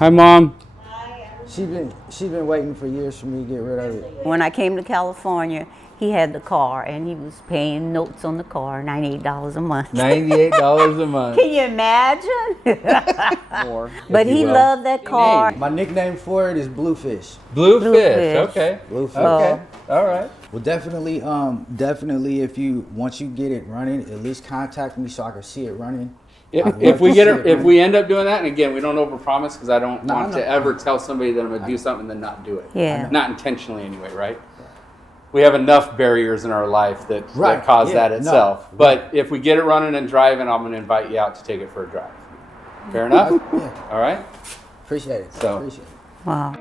Hi, Mom. She's been waiting for years for me to get rid of it. When I came to California, he had the car, and he was paying notes on the car, $98 a month. $98 a month. Can you imagine? More. But he loved that car. My nickname for it is Bluefish. Bluefish. Okay. Bluefish. Okay. All right. Well, definitely, if once you get it running, at least contact me so I can see it running. If we end up doing that, and again, we don't overpromise because I don't want to ever tell somebody that I'm going to do something and then not do it. Yeah. Not intentionally anyway, right? We have enough barriers in our life that cause that itself. But if we get it running and driving, I'm going to invite you out to take it for a drive. Fair enough? Yeah. All right? Appreciate it. Appreciate it. Wow.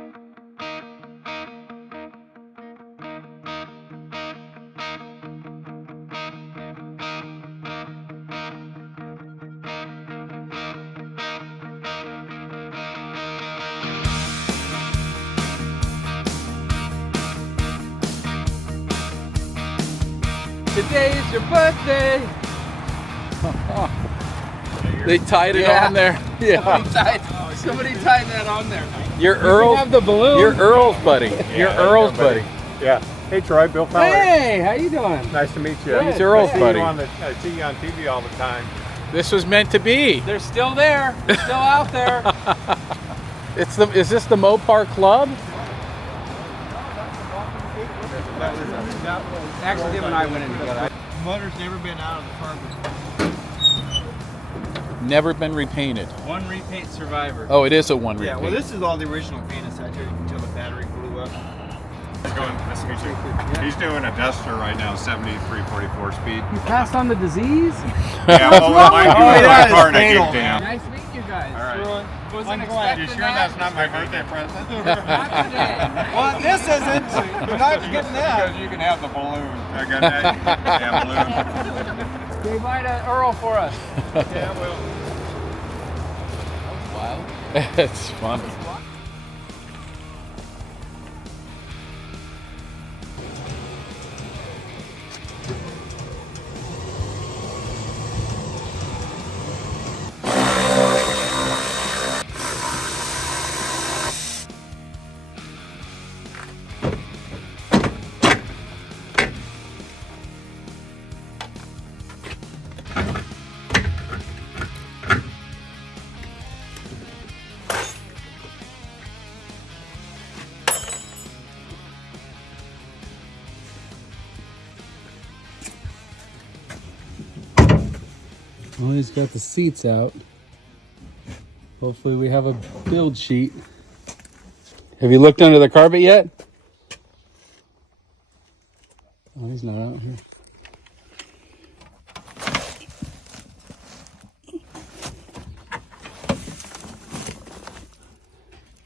Today is your birthday. They tied it on there. Yeah. Somebody tied that on there. You're Earl. Have the balloon. You're Earl's buddy. You're Earl's buddy. Yeah. Hey Troy, Bill Feller. Hey, how you doing? Nice to meet you. Good. He's Earl's buddy. I see you on TV all the time. This was meant to be. They're still there. They're still out there. Is this the Mopar Club? Actually, him and I went in together. The motor's never been out of the car before. Never been repainted. One repaint survivor. Oh, it is a one repaint. Yeah, well this is all the original paint inside here until the battery blew up. Nice to meet you. He's doing a Duster right now, 7344 speed. You passed on the disease? Yeah, well, my car and I gave down. Nice meeting you guys. All right. Wasn't You expecting sure that. that's not my birthday present? Not today. Well, this isn't. You're not getting that. Because you can have the balloon. I got that. Yeah, balloon. Can you buy an Earl for us? Yeah, well. Wow. It's fun. Well, he's got the seats out. Hopefully we have a build sheet. Have you looked under the carpet yet? Oh, he's not out here.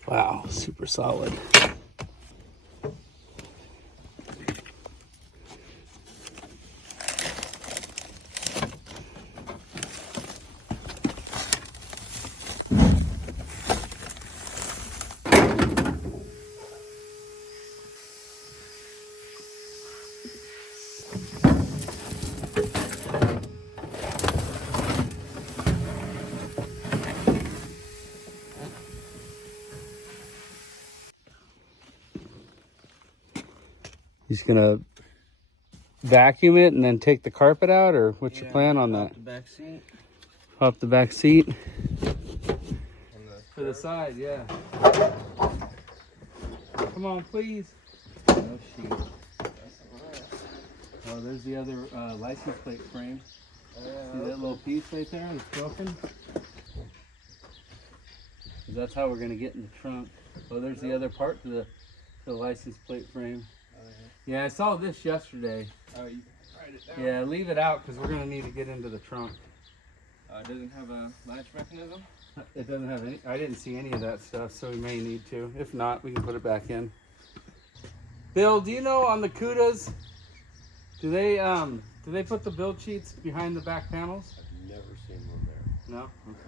Wow, super solid. He's gonna vacuum it and then take the carpet out, or what's your plan on that? The back seat. Pop the back seat. For the side, yeah. Come on, please. No sheet. Oh, there's the other license plate frame. See that little piece right there that's broken? 'Cause that's how we're gonna get in the trunk. Oh, there's the other part to the license plate frame. Yeah, I saw this yesterday. Oh, you write it down. Yeah, leave it out because we're gonna need to get into the trunk. It doesn't have a latch mechanism? It doesn't have any. I didn't see any of that stuff, so we may need to. If not, we can put it back in. Bill, do you know on the Cudas, do they put the build sheets behind the back panels? I've never seen one there. No. Okay.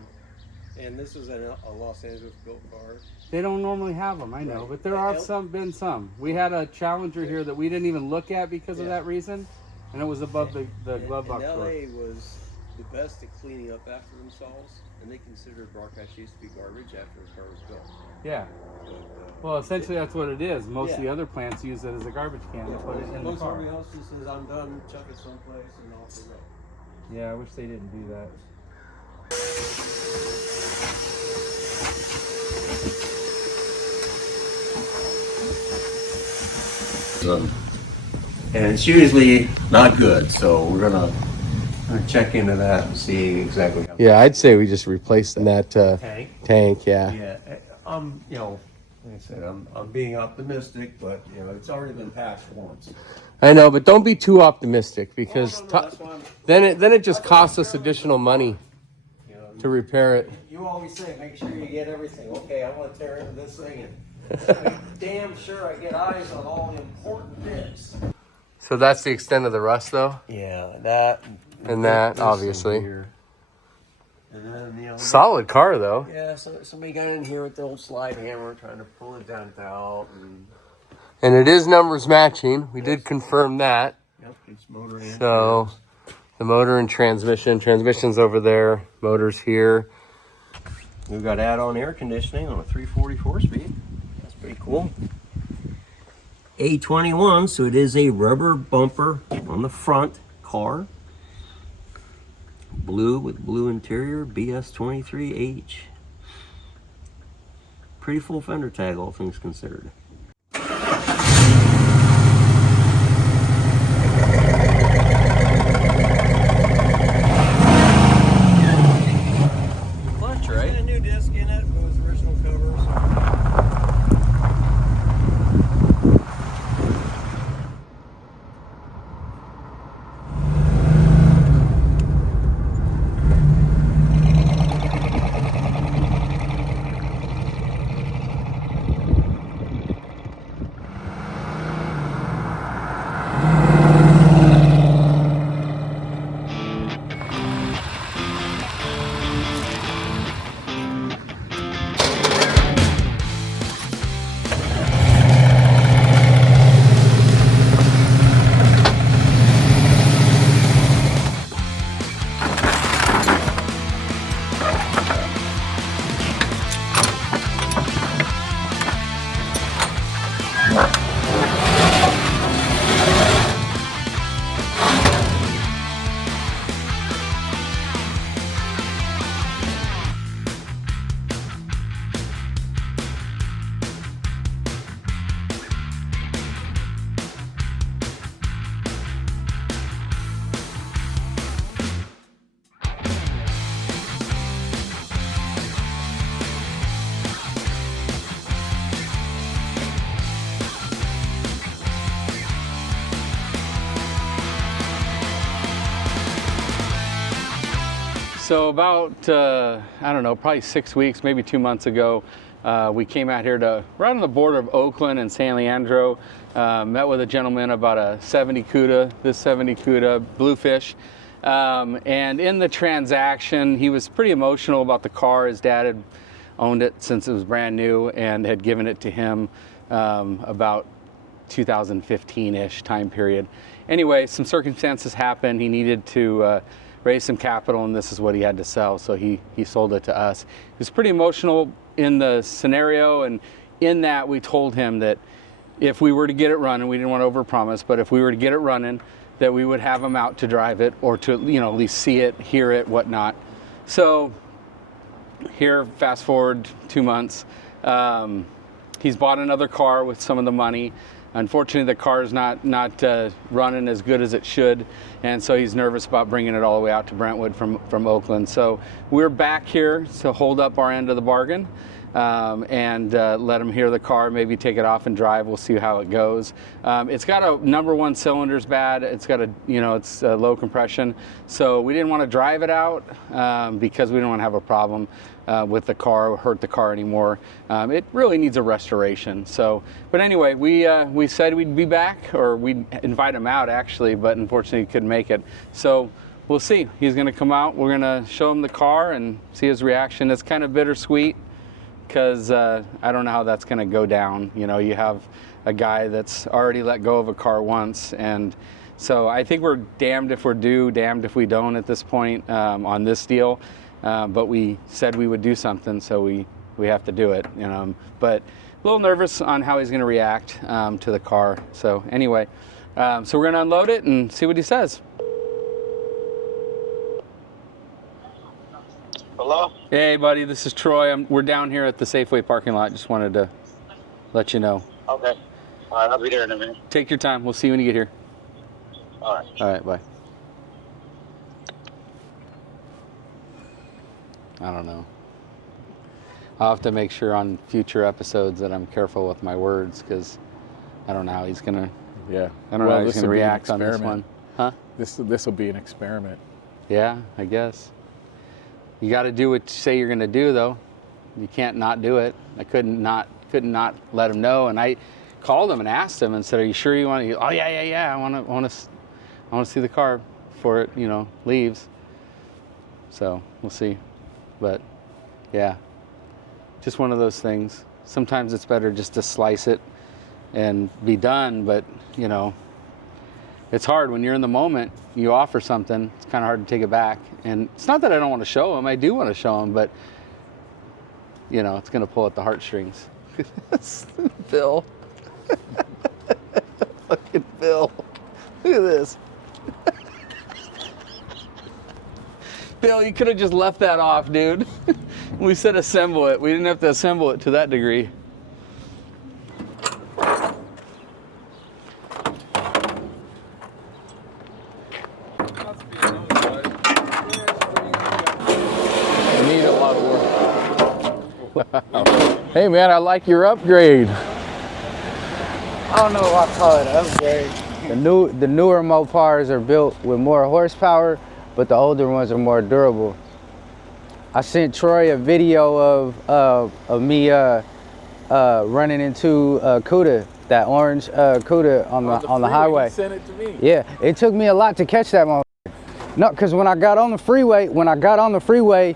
And this is a Los Angeles built car. They don't normally have them, I know, Right. but there are been some. We had a Challenger here that we didn't even look at because of that reason, and it was above the glove box door. LA was the best at cleaning up after themselves, and they consider broadcast used to be garbage after the car was built. Yeah. Well, essentially that's what it is. Most of the other plants use it as a garbage can to put it in the Most car. everybody else just says, I'm done, chuck it someplace, and off they go. Yeah, I wish they didn't do that. And it's usually not good, so we're gonna check into that and see exactly how. Yeah, I'd say we just replaced that Tank. tank. Yeah. Yeah, you know, like I said, I'm being optimistic, but you know, it's already been patched once. I know, but don't be too optimistic because No, that's why then it just costs us additional money you know, to repair it. you always say, make sure you get everything. Okay, I want to tear into this thing and make damn sure I get eyes on all the important bits. So that's the extent of the rust, though. Yeah, that And that, this obviously. here. And then, you know, Solid car, though. yeah, so somebody got in here with the old slide hammer trying to pull the dent out. And it is numbers matching. We did confirm that. Yep, it's motor and So the motor and transmission's over there. Motor's here. we've got add-on air conditioning on a 340 4-speed. That's pretty cool. A21, so it is a rubber bumper on the front car. Blue with blue interior, BS23H. Pretty full fender tag, all things considered. Clutch, right? A new disc in it with original covers. So about, I don't know, probably 6 weeks, maybe 2 months ago, we came out here to, right on the border of Oakland and San Leandro, met with a gentleman about a 70 Cuda, this 70 Cuda, Bluefish. And in the transaction, he was pretty emotional about the car. His dad had owned it since it was brand new and had given it to him about 2015-ish time period. Anyway, some circumstances happened. He needed to raise some capital, and this is what he had to sell, so he sold it to us. He was pretty emotional in the scenario, and in that we told him that if we were to get it running, we didn't want to overpromise, but if we were to get it running, that we would have him out to drive it, or to, you know, at least see it, hear it, whatnot. So here, fast forward 2 months, he's bought another car with some of the money. Unfortunately, the car is not running as good as it should, and so he's nervous about bringing it all the way out to Brentwood from Oakland. So we're back here to hold up our end of the bargain and let him hear the car, maybe take it off and drive. We'll see how it goes. It's got a #1 cylinder's bad. It's got it's low compression, so we didn't want to drive it out because we didn't want to have a problem with the car or hurt the car anymore. It really needs a restoration. So, but anyway, we said we'd be back, or we'd invite him out actually, but unfortunately he couldn't make it. So we'll see. He's going to come out. We're going to show him the car and see his reaction. It's kind of bittersweet because I don't know how that's going to go down. You know, you have a guy that's already let go of a car once, and So I think we're damned if we're due, damned if we don't at this point on this deal. But we said we would do something, so we have to do it. But a little nervous on how he's going to react to the car. So anyway, so we're going to unload it and see what he says. Hello? Hey, buddy, this is Troy. We're down here at the Safeway parking lot. Just wanted to let you know. Okay. All right, I'll be there in a minute. Take your time. We'll see you when you get here. All right. All right, bye. I don't know. I'll have to make sure on future episodes that I'm careful with my words, because I don't know how he's going to... Yeah. I don't know how he's going to react on this one. Huh? This will be an experiment. Yeah, I guess. You got to do what you say you're going to do, though. You can't not do it. I couldn't not let him know, and I called him and asked him and said, "Are you sure you want to?" Oh yeah. I want to see the car before it, leaves. So we'll see, but yeah, just one of those things. Sometimes it's better just to slice it and be done, but it's hard when you're in the moment. You offer something, it's kind of hard to take it back. And it's not that I don't want to show him. I do want to show him, but it's going to pull at the heartstrings. Bill. Fucking Bill. Look at this. Bill, you could have just left that off, dude. We said assemble it. We didn't have to assemble it to that degree. Hey man, I like your upgrade. I don't know what I call it an upgrade. The newer Mopars are built with more horsepower, but the older ones are more durable. I sent Troy a video of me running into Cuda, that orange Cuda on the highway. You sent it to me. Yeah, it took me a lot to catch that motherfucker. No, because when I got on the freeway,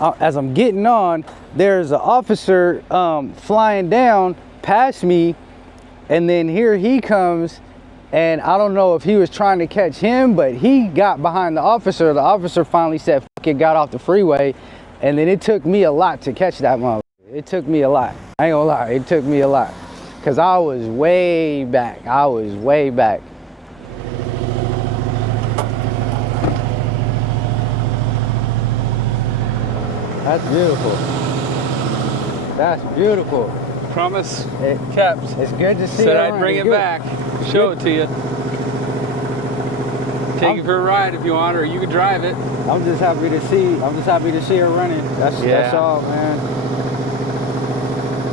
as I'm getting on, there's an officer flying down past me, and then here he comes, and I don't know if he was trying to catch him, but he got behind the officer. The officer finally said, "Fuck it," got off the freeway, and then it took me a lot to catch that motherfucker. It took me a lot. I ain't gonna lie, it took me a lot, because I was way back. That's beautiful. That's beautiful. Promise It kept. It's good to see. Said it I'd around. bring It's it good. back. Show it to you. Take you for a ride if you want, or you could drive it. I'm just happy to see her running. That's all, man.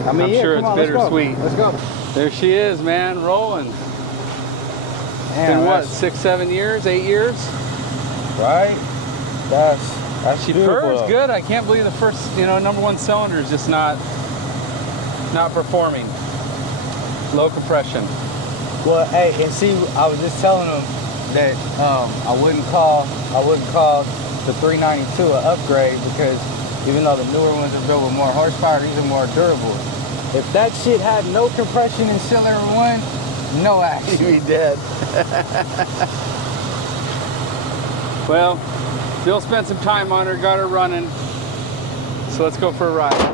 I mean, I'm sure it's bittersweet. Let's go. There she is, man, rolling. Damn, Been what, that's- 6, 7 years, 8 years? Right? That's She beautiful. purrs good. I can't believe the first, number one cylinder is just not performing. Low compression. Well, hey, and see, I was just telling them that I wouldn't call the 392 an upgrade, because even though the newer ones are built with more horsepower, these are more durable. If that shit had no compression in cylinder 1, no action. You'd be dead. Well, Bill spent some time on her, got her running. So let's go for a ride.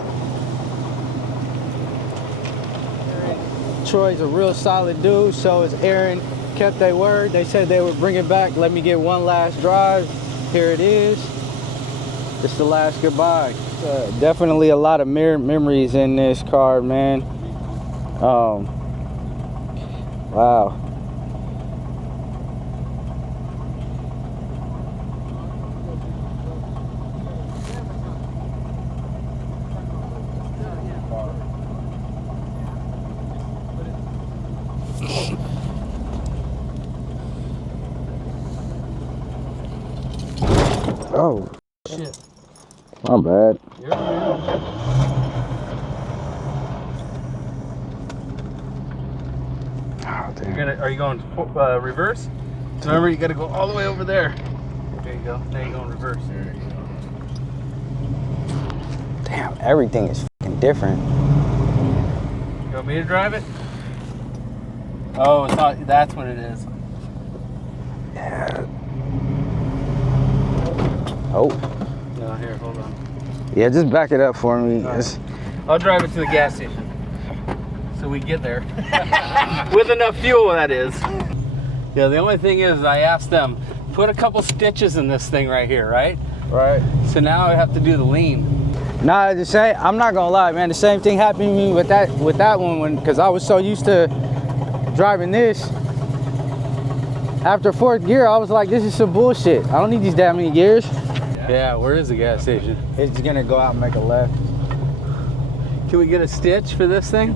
Troy's a real solid dude, so is Aaron. Kept their word. They said they would bring it back. Let me get one last drive. Here it is. It's the last goodbye. Definitely a lot of memories in this car, man. Wow. Oh, shit. My bad. Oh, damn. Are you going reverse? Remember, you got to go all the way over there. There you go. Now you're going reverse. There you go. Damn, everything is fucking different. You want me to drive it? Oh, that's what it is. Oh, No, here, hold on. yeah, just back it up for me. Right. I'll drive it to the gas station so we get there with enough fuel. That is. Yeah. The only thing is, I asked them put a couple stitches in this thing right here, right? Right. So now I have to do the lean. Nah, the same. I'm not gonna lie, man. The same thing happened to me with that one because I was so used to driving this. After fourth gear, I was like, this is some bullshit. I don't need these damn many gears. Yeah. Where is the gas station? It's gonna go out and make a left. Can we get a stitch for this thing?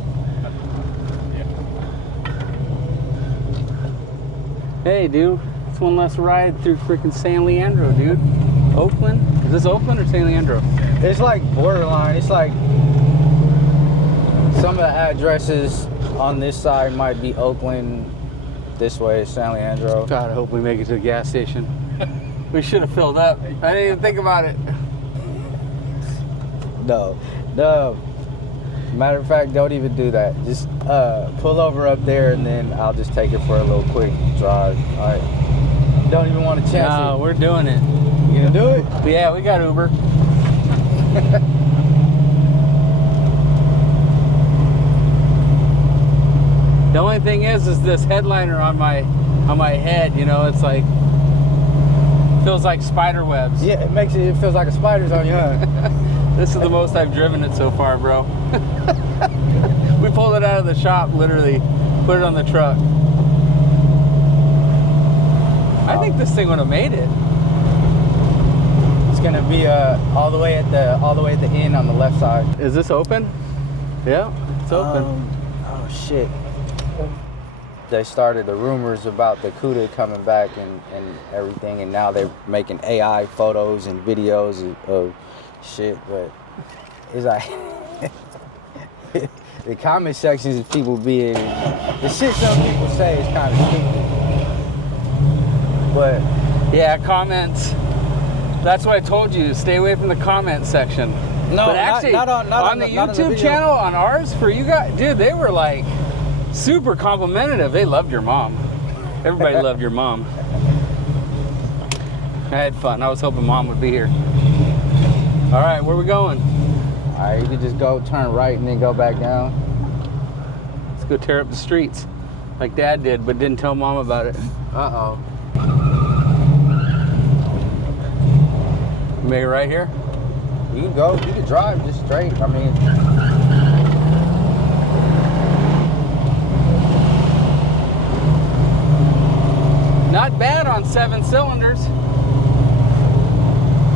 Hey, dude. It's one less ride through freaking San Leandro, dude. Oakland? Is this Oakland or San Leandro? It's like borderline. It's like some of the addresses on this side might be Oakland. This way is San Leandro. God, I hope we make it to the gas station. We should have filled up. I didn't even think about it. No. Matter of fact, don't even do that. Just pull over up there and then I'll just take it for a little quick drive. All right. Don't even want to chance it. No, we're doing it. You gonna do it? Yeah, we got Uber. The only thing is this headliner on my head. You know, it's like feels like spider webs. Yeah, it feels like a spider's on you, huh? This is the most I've driven it so far, bro. We pulled it out of the shop, literally, put it on the truck. I think this thing would have made it. It's gonna be all the way at the end on the left side. Is this open? Yeah, it's open. Oh shit. They started the rumors about the Cuda coming back and everything, and now they're making AI photos and videos of shit, but it's like the comment sections of people being the shit some people say is kind of stupid. But Yeah, comments. That's what I told you. Stay away from the comment section. no, But actually, not on the not on YouTube video. channel, on ours, for you guys, dude, they were like super complimentary. They loved your mom. Everybody loved your mom. I had fun. I was hoping mom would be here. All right, where we going? All right, you can just go turn right and then go back down. Let's go tear up the streets like Dad did, but didn't tell Mom about it. Uh-oh. Make it right here? You can go, you can drive just straight. I mean, Not bad on 7 cylinders.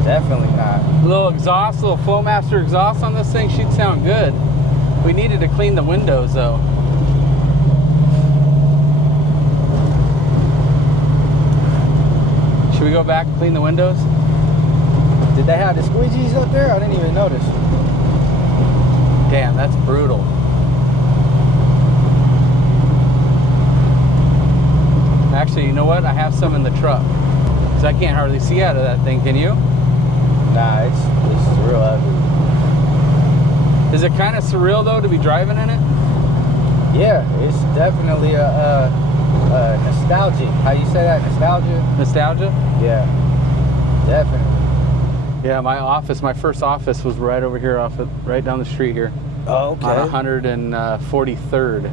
definitely not. Little exhaust, little Flowmaster exhaust on this thing, she'd sound good. We needed to clean the windows though. Should we go back and clean the windows? Did they have the squeegees up there? I didn't even notice. Damn, that's brutal. Actually, you know what? I have some in the truck. Because I can't hardly see out of that thing, can you? Nah, it's real ugly. Is it kind of surreal though to be driving in it? Yeah, it's definitely a nostalgic. How you say that? Nostalgia? Nostalgia? Yeah, definitely. Yeah, my first office was right over here right down the street here. Oh, okay. On 143rd.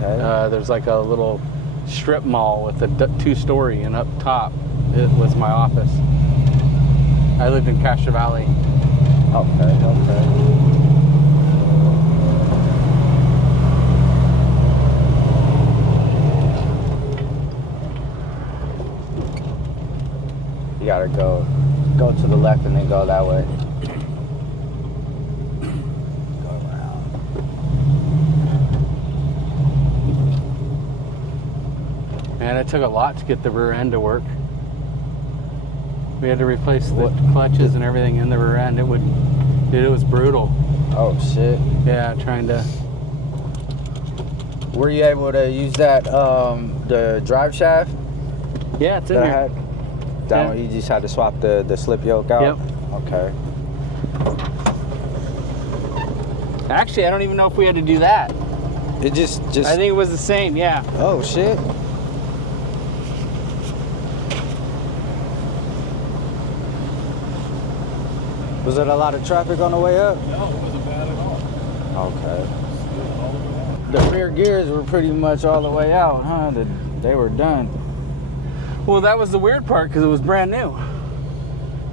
Okay. There's like a little strip mall with a 2-story, and up top it was my office. I lived in Castro Valley. Okay. You gotta go to the left and then go that way. Go around. Man, it took a lot to get the rear end to work. We had to replace the clutches and everything in the rear end. It was brutal. Oh shit. Yeah, trying to. Were you able to use that the drive shaft Yeah, it's in that I there. had? That Yeah. one you just had to swap the slip yoke out? Yep. Okay. Actually, I don't even know if we had to do that. It just I think it was the same. Yeah. oh shit. Was it a lot of traffic on the way up? No, it wasn't bad at all. Okay. The rear gears were pretty much all the way out, huh? They were done. Well, that was the weird part because it was brand new.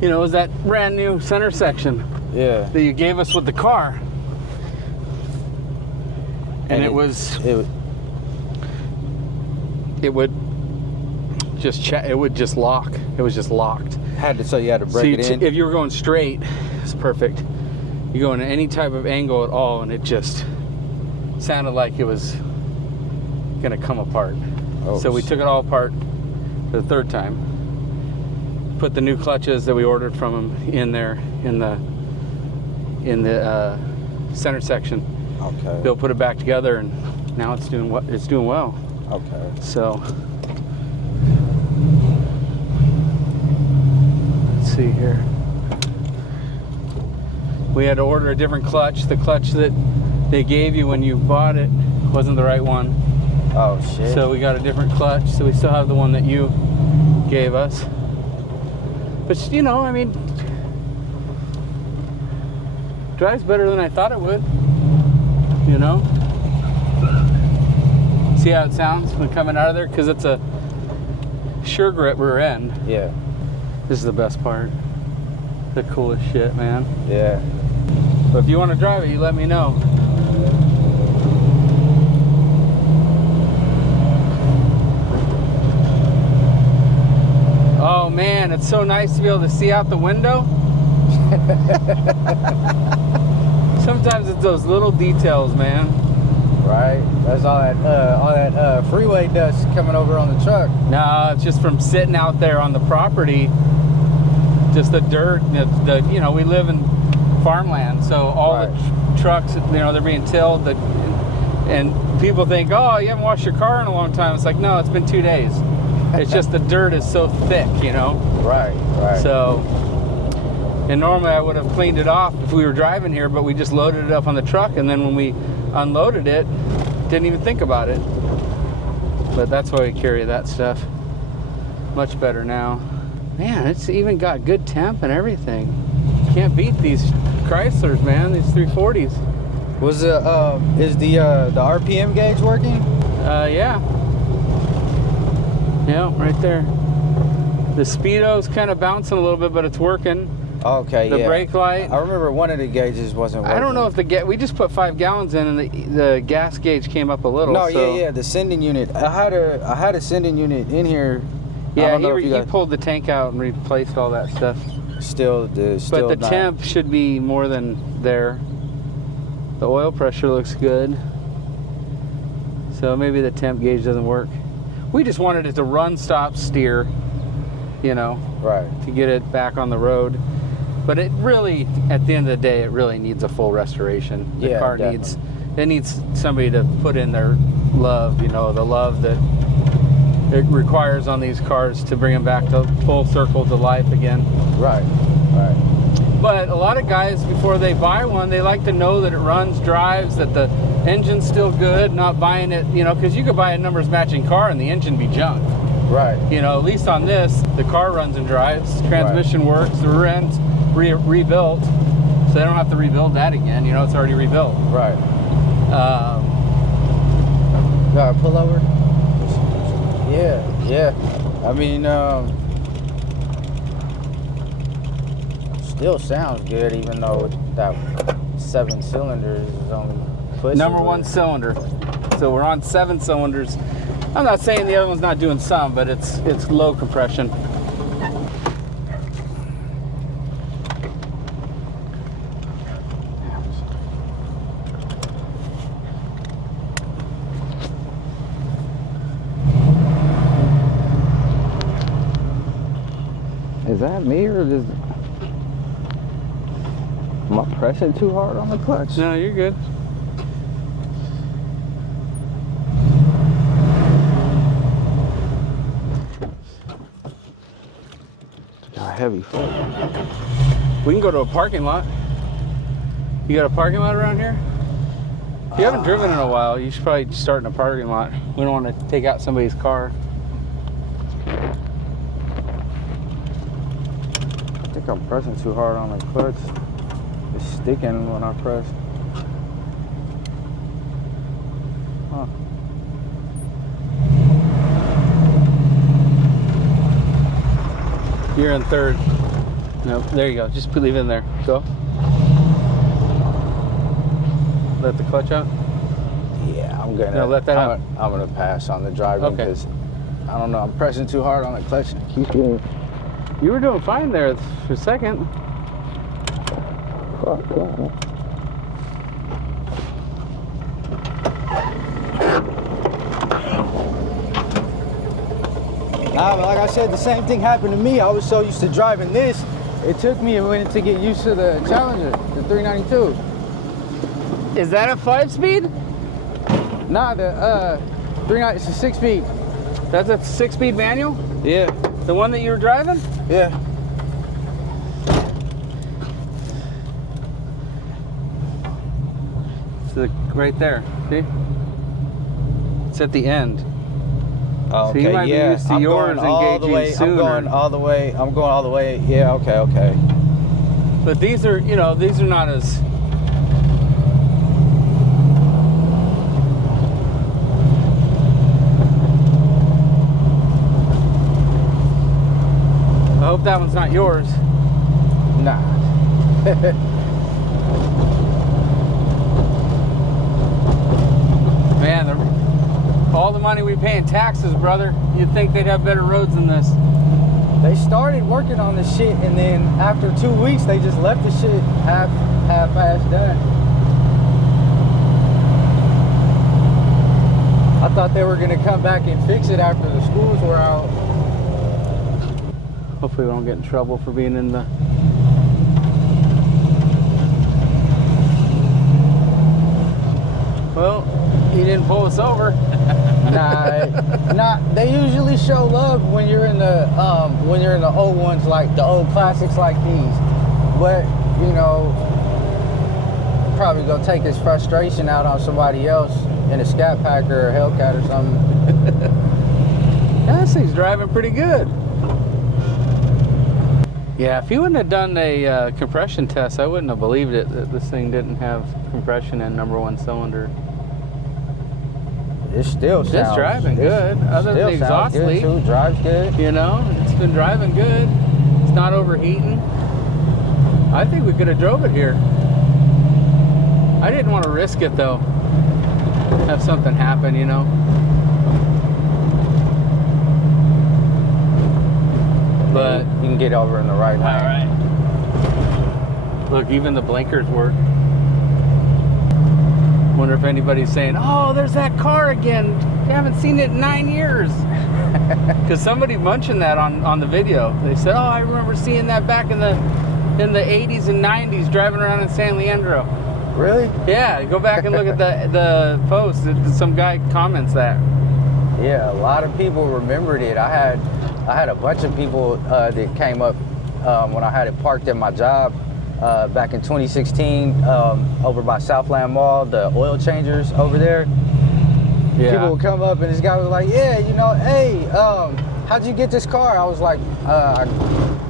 You know, it was that brand new center section Yeah. that you gave us with the car. And it would just lock. It was just locked. So you had to break it in? If you were going straight, it's perfect. You go in any type of angle at all, and it just sounded like it was gonna come apart. Oh, so we took it all apart for the third time. Put the new clutches that we ordered from them in there in the center section. Okay. They'll put it back together, and now it's doing well. Okay. So let's see here. We had to order a different clutch. The clutch that they gave you when you bought it wasn't the right one. Oh shit. So we got a different clutch. So we still have the one that you gave us. But you know, I mean, drives better than I thought it would. You know? See how it sounds when coming out of there? Because it's a sure grip rear end. Yeah. This is the best part. The coolest shit, man. Yeah. But if you want to drive it, you let me know. Oh man, it's so nice to be able to see out the window. Sometimes it's those little details, man. Right. That's all that freeway dust coming over on the truck. No, it's just from sitting out there on the property. Just the dirt. You know, we live in farmland, so all the trucks, you know, they're being tilled. And people think, oh, you haven't washed your car in a long time. It's like, no, it's been 2 days. It's just the dirt is so thick, you know. Right. So, and normally I would have cleaned it off if we were driving here, but we just loaded it up on the truck, and then when we unloaded it, didn't even think about it. But that's why we carry that stuff. Much better now. Man, it's even got good temp and everything. Can't beat these Chryslers, man. These 340s. Was is the RPM gauge working? Yeah. Yeah, right there. The speedo's kind of bouncing a little bit, but it's working. Okay, the brake light. I remember one of the gauges wasn't working. I don't know if we just put 5 gallons in, and the gas gauge came up a little. No, so. yeah, the sending unit. I had a sending unit in here. Yeah, he pulled the tank out and replaced all that stuff. But the temp should be more than there. The oil pressure looks good. So maybe the temp gauge doesn't work. We just wanted it to run, stop, steer, you know, right, to get it back on the road. But it really, at the end of the day, it really needs a full restoration. The car needs somebody to put in their love, you know, the love that it requires on these cars to bring them back to full circle to life again. Right. But a lot of guys, before they buy one, they like to know that it runs, drives, that the engine's still good, not buying it, you know, because you could buy a numbers matching car and the engine be junk. Right. You know, at least on this, the car runs and drives, transmission works, the rear end's rebuilt, so they don't have to rebuild that again, you know, it's already rebuilt. Right. Pull over? Yeah. I mean, still sounds good, even though that 7 cylinders is only pushing. Number 1 cylinder. So we're on 7 cylinders. I'm not saying the other one's not doing some, but it's low compression. Is that me, or am I pressing too hard on the clutch? No, you're good. Got a heavy foot. We can go to a parking lot. You got a parking lot around here? If you haven't driven in a while, you should probably start in a parking lot. We don't want to take out somebody's car. The think I'm pressing too hard on the clutch. It's sticking when I press. Huh. You're in third. Nope, there you go. Just leave it in there. Go. Let the clutch out. Yeah, I'm gonna. No, let that out. I'm gonna pass on the driving Okay. because I don't know. I'm pressing too hard on the clutch. And I keep doing. You were doing fine there for a second. Fuck yeah. Nah, but like I said, the same thing happened to me. I was so used to driving this, it took me a minute to get used to the Challenger, the 392. Is that a 5-speed? Nah, the 390, it's a 6-speed. That's a 6-speed manual? Yeah. The one that you were driving? Yeah. It's right there. See? It's at the end. Oh, So you might be used to yours engaging sooner. I'm going all the way. Yeah, okay. But these are, you know, these are not as... I hope that one's not yours. Nah. Man, all the money we pay in taxes, brother, you'd think they'd have better roads than this. They started working on this shit, and then after 2 weeks, they just left the shit half-ass done. I thought they were gonna come back and fix it after the schools were out. Hopefully we don't get in trouble for being in the... Well, he didn't pull us over. Nah, they usually show love when you're in the old ones, like the old classics like these. But, you know, probably gonna take his frustration out on somebody else in a Scat Packer or Hellcat or something. Yeah, this thing's driving pretty good. Yeah, if you wouldn't have done a compression test, I wouldn't have believed it that this thing didn't have compression in #1 cylinder. It still sounds... It's driving good, other than the exhaust leak. Too. Drives good. You know, it's been driving good. It's not overheating. I think we could have drove it here. I didn't want to risk it though. Have something happen, you know. But you can get over in the right lane. All right. Look, even the blinkers work. Wonder if anybody's saying, "Oh, there's that car again. You haven't seen it in 9 years." Because somebody mentioned that on the video. They said, "Oh, I remember seeing that back in the 80s and 90s driving around in San Leandro." Really? Yeah. Go back and look at the post. Some guy comments that. Yeah, a lot of people remembered it. I had a bunch of people that came up when I had it parked at my job back in 2016 over by Southland Mall, the oil changers over there. Yeah. People would come up and this guy was like, "Yeah, you know, hey, how'd you get this car?" I was like,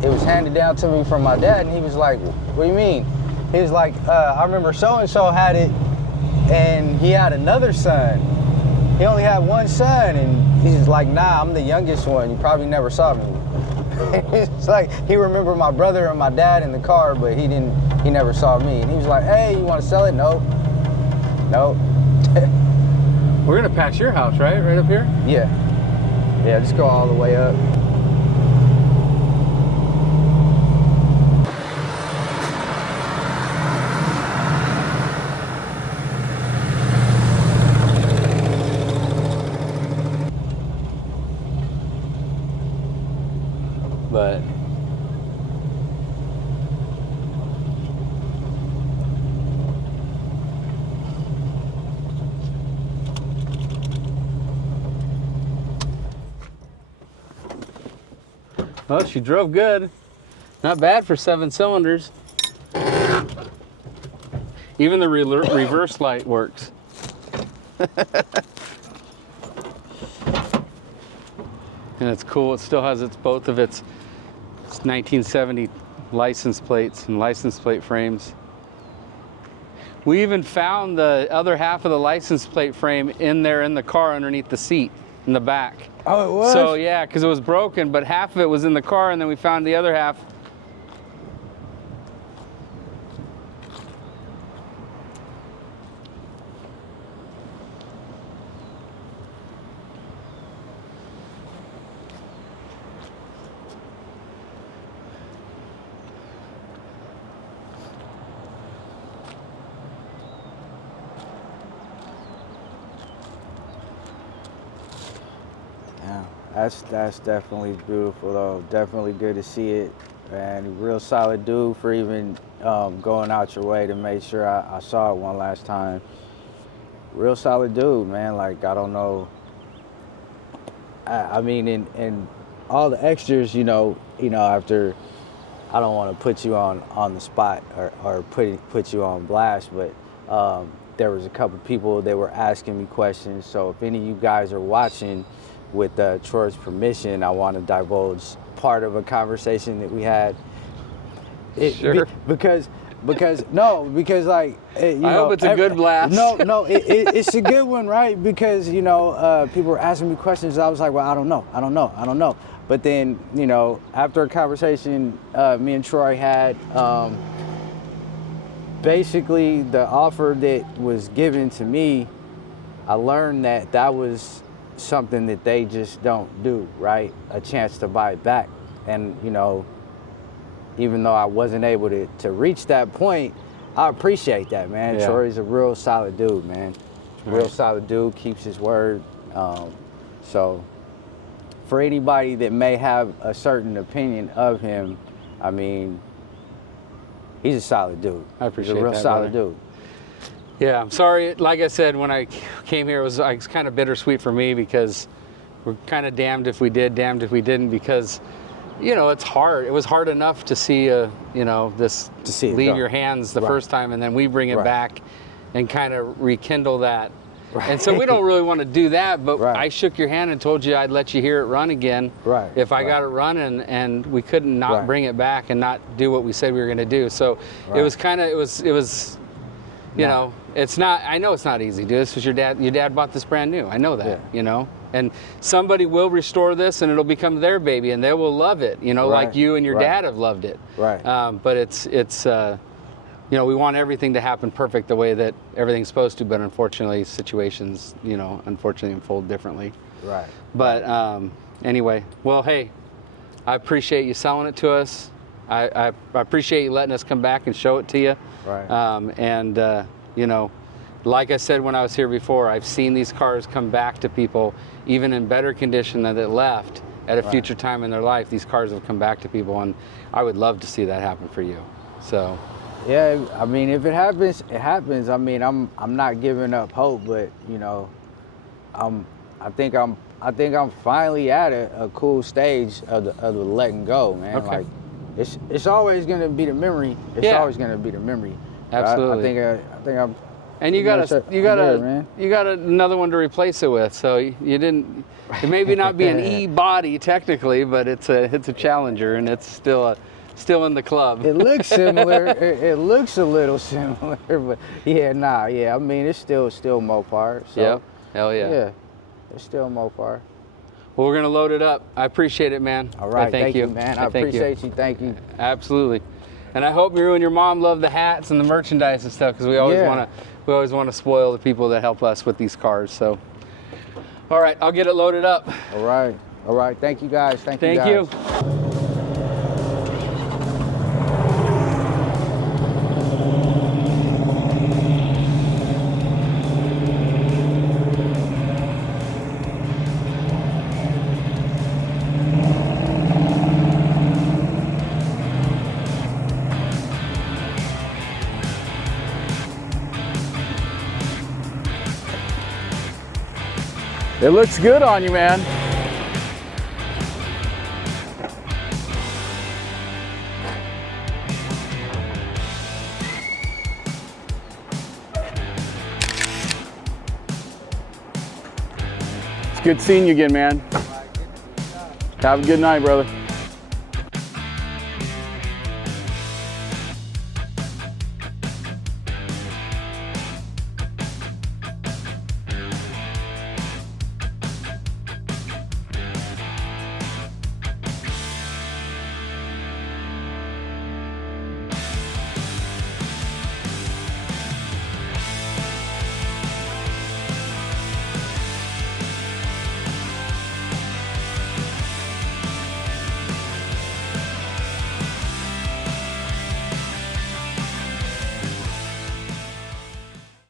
it was handed down to me from my dad. And he was like, "What do you mean?" He was like, "I remember so-and-so had it and he had another son. He only had one son," and he's like, "Nah, I'm the youngest one. You probably never saw me." It's like he remembered my brother and my dad in the car, but he never saw me. And he was like, "Hey, you want to sell it?" Nope. We're gonna pass your house, right? Right up here? Yeah, just go all the way up. But well, she drove good. Not bad for 7 cylinders. Even the reverse light works. And it's cool. It still has both of its 1970 license plates and license plate frames. We even found the other half of the license plate frame in there in the car underneath the seat in the back. Oh, it was? So yeah, because it was broken, but half of it was in the car, and then we found the other half. That's definitely beautiful though. Definitely good to see it, and real solid dude for even going out your way to make sure I saw it one last time. Real solid dude, man. Like, I don't know. I mean, and all the extras, you know, after, I don't want to put you on the spot or put you on blast, but there was a couple people that were asking me questions. So if any of you guys are watching, with Troy's permission, I want to divulge part of a conversation that we had. Sure. Because like, you know, I hope it's a good blast. No, it's a good one, right? Because, you know, people were asking me questions. I was like, well, I don't know. But then, you know, after a conversation me and Troy had, basically the offer that was given to me, I learned that was something that they just don't do, right? A chance to buy it back. And, you know, even though I wasn't able to reach that point, I appreciate that, man. Yeah. Troy's a real solid dude, man. Real solid dude, keeps his word. So for anybody that may have a certain opinion of him, I mean, he's a solid dude. I appreciate he's a real that, solid brother. dude. Yeah, I'm sorry. Like I said, when I came here, it was kind of bittersweet for me because we're kind of damned if we did, damned if we didn't, because, you know, it's hard. It was hard enough to see, you know, this leave your hands the first time, and then we bring it back and kind of rekindle that. Right. And so we don't really want to do that, but I shook your hand and told you I'd let you hear it run again if I got it running, and we couldn't not bring it back and not do what we said we were going to do. So it was kind of, it was, you know, it's not, I know it's not easy, dude. This was your dad bought this brand new. I know that, you know, and somebody will restore this and it'll become their baby and they will love it, you know, like you and your dad have loved it. Right. But it's you know, we want everything to happen perfect the way that everything's supposed to, but unfortunately situations, you know, unfortunately unfold differently. Right. But anyway, well, hey, I appreciate you selling it to us. I appreciate you letting us come back and show it to you. Right. And you know, like I said when I was here before, I've seen these cars come back to people even in better condition than it left at a future time in their life. These cars have come back to people, and I would love to see that happen for you. So yeah, I mean, if it happens, it happens. I mean, I'm not giving up hope, but you know, I think I'm finally at a cool stage of the letting go, man. Okay. Like, it's always gonna be the memory. It's always gonna be the memory. Absolutely. I think I'm. And you got another one to replace it with. So you didn't. It may not be an E-body technically, but it's a Challenger, and it's still in the club. It looks similar. it looks a little similar, but yeah, nah, yeah. I mean, it's still Mopar. So, yep. Hell yeah. Yeah, it's still Mopar. Well, we're gonna load it up. I appreciate it, man. All right, thank you, man. I appreciate you. Thank you. Absolutely. And I hope you and your mom love the hats and the merchandise and stuff, because we always want to spoil the people that help us with these cars. So, all right, I'll get it loaded up. All right. Thank you, guys. Thank you. Thank you. It looks good on you, man. It's good seeing you again, man. Have a good night, brother.